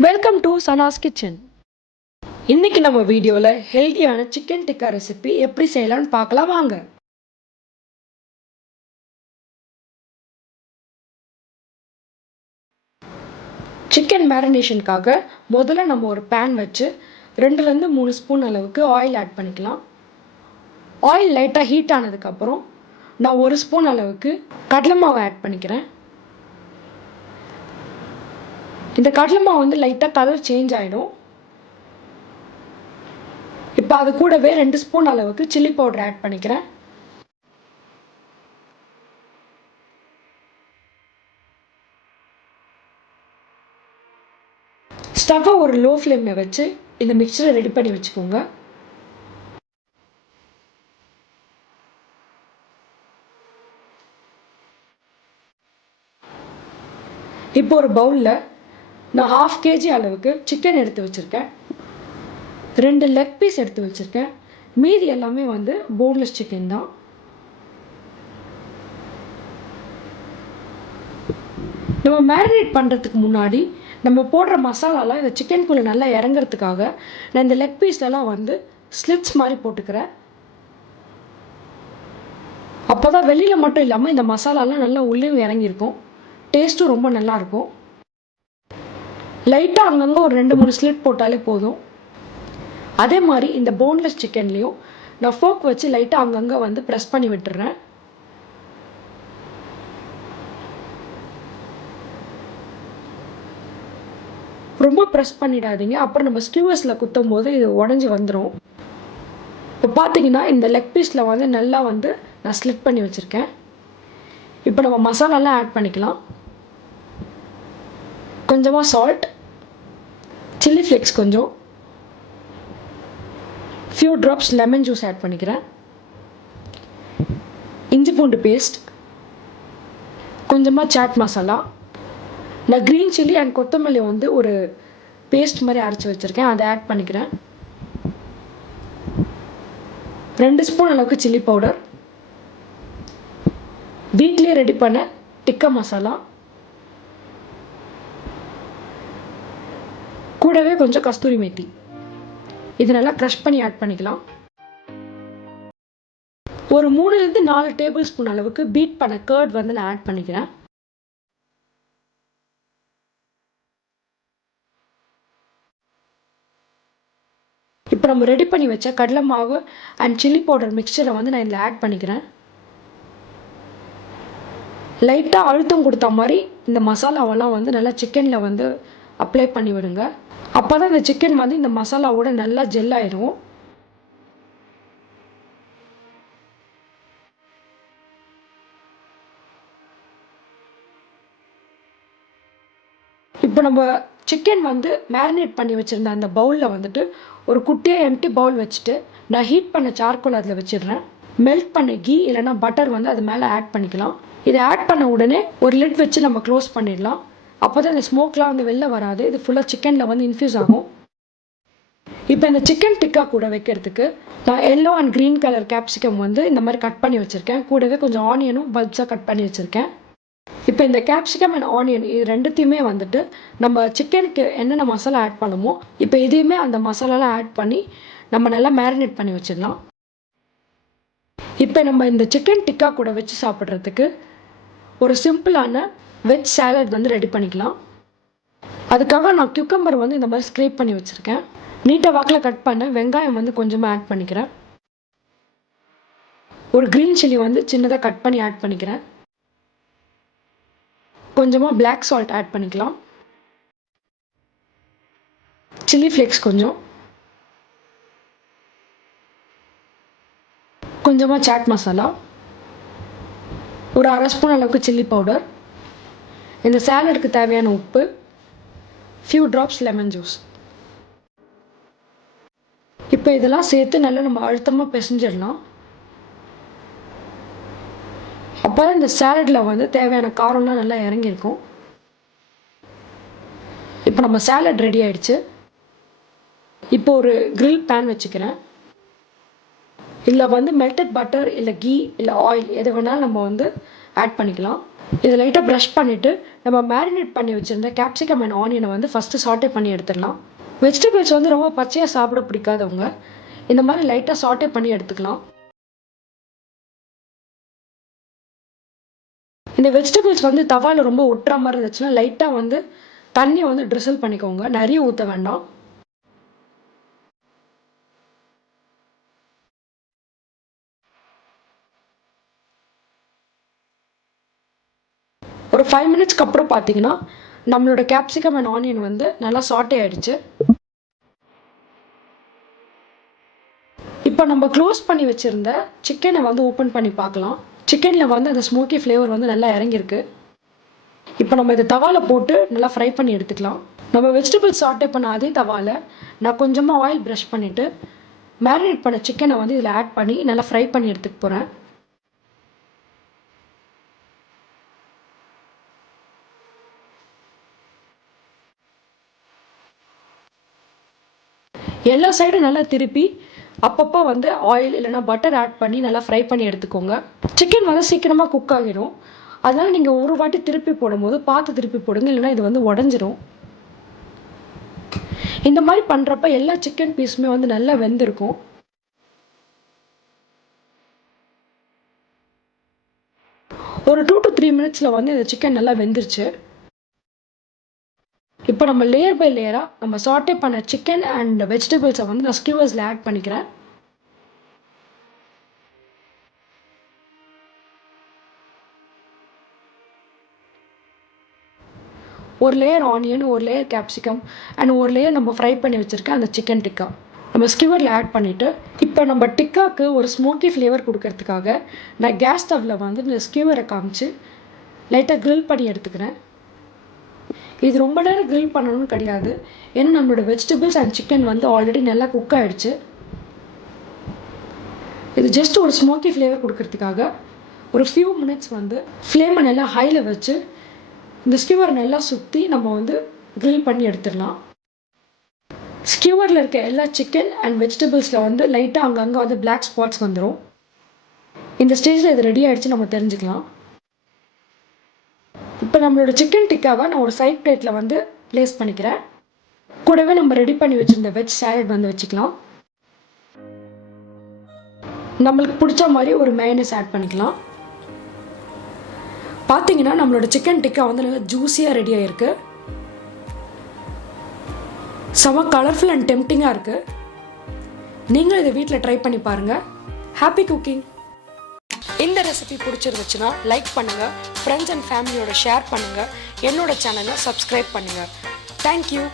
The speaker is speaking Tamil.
Welcome to Sana's kitchen. இன்னைக்கு நம்ம வீடியோவில் ஹெல்த்தியான சிக்கன் டிக்கா ரெசிபி எப்படி செய்யலாம்னு பார்க்கலாம் வாங்க. சிக்கன் மேரினேஷனுக்காக முதல்ல நம்ம ஒரு பேன் வச்சு 2லேருந்து 3 ஸ்பூன் அளவுக்கு ஆயில் ஆட் பண்ணிக்கலாம். ஆயில் லைட்டாக ஹீட் ஆனதுக்கப்புறம் நான் 1 ஸ்பூன் அளவுக்கு கடலை மாவு ஆட் பண்ணிக்கிறேன். இந்த கடலை மாவு வந்து லைட்டாக கலர் சேஞ்ச் ஆகிடும். இப்போ அது கூடவே 2 ஸ்பூன் அளவுக்கு சில்லி பவுடர் ஆட் பண்ணிக்கிறேன். ஸ்டவ்வை ஒரு லோ ஃப்ளேமில் வச்சு இந்த மிக்சரை ரெடி பண்ணி வச்சுக்கோங்க. இப்போ ஒரு பவுலில் நான் 1/2 kg அளவுக்கு சிக்கன் எடுத்து வச்சுருக்கேன். 2 லெக் பீஸ் எடுத்து வச்சுருக்கேன். மீதி எல்லாமே வந்து போன்லெஸ் சிக்கன் தான். நம்ம மேரினேட் பண்ணுறதுக்கு முன்னாடி நம்ம போடுற மசாலாலாம் இந்த சிக்கனுக்குள்ளே நல்லா இறங்குறதுக்காக நான் இந்த லெக் பீஸ்லலாம் வந்து ஸ்லிட்ஸ் மாதிரி போட்டுக்கிறேன். அப்போ தான் வெளியில் மட்டும் இல்லாமல் இந்த மசாலாலாம் நல்லா உள்ளே இறங்கியிருக்கும். டேஸ்ட்டும் ரொம்ப நல்லாயிருக்கும். லைட்டாக அங்கங்கே ஒரு 2-3 ஸ்லிட் போட்டாலே போதும். அதே மாதிரி இந்த போன்லெஸ் சிக்கன்லேயும் நான் ஃபோக் வச்சு லைட்டாக அங்கங்கே வந்து ப்ரெஸ் பண்ணி விட்டுறேன். ரொம்ப ப்ரெஸ் பண்ணிடாதீங்க, அப்புறம் நம்ம ஸ்கியூவர்ஸில் குத்தும் போது இது உடஞ்சி வந்துடும். இப்போ பார்த்தீங்கன்னா இந்த லெக் பீஸில் வந்து நல்லா வந்து நான் ஸ்லிட் பண்ணி வச்சுருக்கேன். இப்போ நம்ம மசாலாலாம் ஆட் பண்ணிக்கலாம். கொஞ்சமாக சால்ட், சில்லி ஃப்ளேக்ஸ் கொஞ்சம், few drops lemon juice add பண்ணிக்கிறேன். இஞ்சி பூண்டு பேஸ்ட், கொஞ்சமாக சாட் மசாலா, நான் க்ரீன் சில்லி அண்ட் கொத்தமல்லி வந்து ஒரு பேஸ்ட் மாதிரி அரைச்சி வச்சுருக்கேன், அதை ஆட் பண்ணிக்கிறேன். 2 ஸ்பூன் அளவுக்கு சில்லி பவுடர், வீட்லேயே ரெடி பண்ண டிக்கா மசாலா, கூடவே கொஞ்சம் கஸ்தூரி மேத்தி, இது நல்லா க்ரஷ் பண்ணி ஆட் பண்ணிக்கலாம். ஒரு 3லேருந்து 4 டேபிள் ஸ்பூன் அளவுக்கு பீட் பண்ண கர்ட் வந்து நான் ஆட் பண்ணிக்கிறேன். இப்போ நம்ம ரெடி பண்ணி வச்ச கடலை மாவு அண்ட் சில்லி பவுடர் மிக்சரை வந்து நான் இதில் ஆட் பண்ணிக்கிறேன். லைட்டாக அழுத்தம் கொடுத்த மாதிரி இந்த மசாலாவெல்லாம் வந்து நல்லா சிக்கனில் வந்து அப்ளை பண்ணி விடுங்க. அப்போ தான் இந்த சிக்கன் வந்து இந்த மசாலாவோட நல்லா ஜெல் ஆயிடும். இப்போ நம்ம சிக்கன் வந்து மேரினேட் பண்ணி வச்சுருந்த அந்த பவுலில் வந்துட்டு ஒரு குட்டியாக எம்டி பவுல் வச்சுட்டு நான் ஹீட் பண்ண சார்கோல் அதில் வச்சிடுறேன். மெல்ட் பண்ண கீ இல்லைனா பட்டர் வந்து அது மேலே ஆட் பண்ணிக்கலாம். இதை ஆட் பண்ண உடனே ஒரு லிட் வச்சு நம்ம க்ளோஸ் பண்ணிடலாம். அப்போ தான் இந்த ஸ்மோக்லாம் வந்து வெளில வராது, இது ஃபுல்லாக சிக்கனில் வந்து இன்ஃப்யூஸ் ஆகும். இப்போ இந்த சிக்கன் டிக்கா கூட வைக்கிறதுக்கு நான் yellow and green colour capsicum வந்து இந்த மாதிரி கட் பண்ணி வச்சுருக்கேன். கூடவே கொஞ்சம் ஆனியனும் பல்ஸாக கட் பண்ணி வச்சுருக்கேன். இப்போ இந்த கேப்சிகம் அண்ட் ஆனியன் இது ரெண்டுத்தையுமே வந்துட்டு நம்ம சிக்கனுக்கு என்னென்ன மசாலா ஆட் பண்ணுமோ இப்போ இதையுமே அந்த மசாலாலாம் ஆட் பண்ணி நம்ம நல்லா மேரினேட் பண்ணி வச்சிடலாம். இப்போ நம்ம இந்த சிக்கன் டிக்கா கூட வச்சு சாப்பிட்றதுக்கு ஒரு சிம்பிளான வெஜ் சாலட் வந்து ரெடி பண்ணிக்கலாம். அதுக்காக நான் கியூக்கம்பர் வந்து இந்த மாதிரி ஸ்க்ரேப் பண்ணி வச்சுருக்கேன். நீட்டாக வாக்கில் கட் பண்ண வெங்காயம் வந்து கொஞ்சமாக ஆட் பண்ணிக்கிறேன். ஒரு க்ரீன் சில்லி வந்து சின்னதாக கட் பண்ணி ஆட் பண்ணிக்கிறேன். கொஞ்சமாக பிளாக் சால்ட் ஆட் பண்ணிக்கலாம். சில்லி ஃப்ளேக்ஸ் கொஞ்சம், கொஞ்சமாக சாட் மசாலா, ஒரு 1/2 ஸ்பூன் அளவுக்கு சில்லி பவுடர், இந்த சாலடுக்கு தேவையான உப்பு, ஃபியூ ட்ராப்ஸ் லெமன் ஜூஸ். இப்போ இதெல்லாம் சேர்த்து நல்லா நம்ம அழுத்தமாக பிசைஞ்சிடலாம். அப்போ தான் இந்த சாலடில் வந்து தேவையான காரம்லாம் நல்லா இறங்கியிருக்கும். இப்போ நம்ம சாலட் ரெடி ஆகிடுச்சு. இப்போ ஒரு கிரில் பேன் வச்சுக்கிறேன். இதில் வந்து மெல்டட் பட்டர் இல்லை கீ இல்லை ஆயில் எது வேணாலும் நம்ம வந்து ஆட் பண்ணிக்கலாம். இது லைட்டாக ப்ரஷ் பண்ணிவிட்டு நம்ம மேரினேட் பண்ணி வச்சுருந்த கேப்சிகம் அண்ட் ஆனியனை வந்து ஃபஸ்ட்டு சாட்டே பண்ணி எடுத்துடலாம். வெஜிடபிள்ஸ் வந்து ரொம்ப பச்சையாக சாப்பிட பிடிக்காதவங்க இந்த மாதிரி லைட்டாக சாட்டே பண்ணி எடுத்துக்கலாம். இந்த வெஜிடபிள்ஸ் வந்து தவாவில் ரொம்ப ஒட்டுற மாதிரி இருந்துச்சுன்னா லைட்டாக வந்து தண்ணியை வந்து ட்ரிசல் பண்ணிக்கோங்க, நிறைய ஊற்ற வேண்டாம். ஒரு 5 மினிட்ஸ்க்கு அப்புறம் பார்த்தீங்கன்னா நம்மளோட கேப்சிகம் அண்ட் ஆனியன் வந்து நல்லா சாட்டே ஆயிடுச்சு. இப்போ நம்ம க்ளோஸ் பண்ணி வச்சுருந்த சிக்கனை வந்து ஓப்பன் பண்ணி பார்க்கலாம். சிக்கனில் வந்து அந்த ஸ்மோக்கி ஃப்ளேவர் வந்து நல்லா இறங்கியிருக்கு. இப்போ நம்ம இதை தவாவில் போட்டு நல்லா ஃப்ரை பண்ணி எடுத்துக்கலாம். நம்ம வெஜிடபிள்ஸ் சாட்டே பண்ண அதே தவாவில் நான் கொஞ்சமாக ஆயில் ப்ரஷ் பண்ணிவிட்டு மேரினேட் பண்ண சிக்கனை வந்து இதில் ஆட் பண்ணி நல்லா ஃப்ரை பண்ணி எடுத்துக்க போகிறேன். எல்லா சைடும் நல்லா திருப்பி அப்பப்போ வந்து ஆயில் இல்லைனா பட்டர் ஆட் பண்ணி நல்லா ஃப்ரை பண்ணி எடுத்துக்கோங்க. சிக்கன் வந்து சீக்கிரமாக குக் ஆகிடும், அதனால் நீங்கள் ஒரு வாட்டி திருப்பி போடும்போது பார்த்து திருப்பி போடுங்க, இல்லைனா இது வந்து உடஞ்சிரும். இந்த மாதிரி பண்ணுறப்ப எல்லா சிக்கன் பீஸுமே வந்து நல்லா வெந்திருக்கும். ஒரு 2 to 3 மினிட்ஸில் வந்து இந்த சிக்கன் நல்லா வெந்துருச்சு. இப்போ நம்ம லேயர் பை லேயராக நம்ம சாட்டே பண்ண சிக்கன் அண்ட் வெஜிடபிள்ஸை வந்து நான் ஸ்கியூவர்ஸில் ஆட் பண்ணிக்கிறேன். ஒரு லேயர் ஆனியன், ஒரு லேயர் கேப்சிகம் அண்ட் ஒரு லேயர் நம்ம ஃப்ரை பண்ணி வச்சுருக்க அந்த சிக்கன் டிக்கா நம்ம ஸ்கியூவரில் ஆட் பண்ணிவிட்டு இப்போ நம்ம டிக்காவுக்கு ஒரு ஸ்மோக்கி ஃப்ளேவர் கொடுக்கறதுக்காக நான் கேஸ் ஸ்டவ்வில் வந்து இந்த ஸ்கியூவரை காமிச்சு லைட்டாக க்ரில் பண்ணி எடுத்துக்கிறேன். இது ரொம்ப நேரம் க்ரில் பண்ணணும்னு கிடையாது, ஏன்னா நம்மளோட வெஜிடபிள்ஸ் அண்ட் சிக்கன் வந்து ஆல்ரெடி நல்லா குக் ஆகிடுச்சு. இது ஜஸ்ட் ஒரு ஸ்மோக்கி ஃப்ளேவர் கொடுக்கறதுக்காக ஒரு ஃபியூ மினிட்ஸ் வந்து ஃப்ளேமை நல்லா ஹையில் வச்சு இந்த ஸ்கியூவரை நல்லா சுற்றி நம்ம வந்து க்ரில் பண்ணி எடுத்துடலாம். ஸ்கியூவரில் இருக்க எல்லா சிக்கன் அண்ட் வெஜிடபிள்ஸில் வந்து லைட்டாக அங்கங்கே வந்து பிளாக் ஸ்பாட்ஸ் வந்துடும். இந்த ஸ்டேஜில் இது ரெடி ஆகிடுச்சு நம்ம தெரிஞ்சுக்கலாம். இப்போ நம்மளோட சிக்கன் டிக்காவை நான் ஒரு சைட் பிளேட்டில் வந்து ப்ளேஸ் பண்ணிக்கிறேன். கூடவே நம்ம ரெடி பண்ணி வச்சுருந்த வெஜ் சாலட் வந்து வச்சுக்கலாம். நம்மளுக்கு பிடிச்ச மாதிரி ஒரு மயோனைஸ் ஆட் பண்ணிக்கலாம். பார்த்தீங்கன்னா நம்மளோட சிக்கன் டிக்கா வந்து நல்லா ஜூஸியாக ரெடி ஆகிருக்கு. செம கலர்ஃபுல் அண்ட் டெம்டிங்காக இருக்குது. நீங்களும் இதை வீட்டில் ட்ரை பண்ணி பாருங்கள். Happy cooking. இந்த ரெசிபி பிடிச்சிருந்துச்சுன்னா லைக் பண்ணுங்கள், ஃப்ரெண்ட்ஸ் அண்ட் ஃபேமிலியோட ஷேர் பண்ணுங்கள், என்னோட சேனலை சப்ஸ்கிரைப் பண்ணுங்கள். தேங்க்யூ.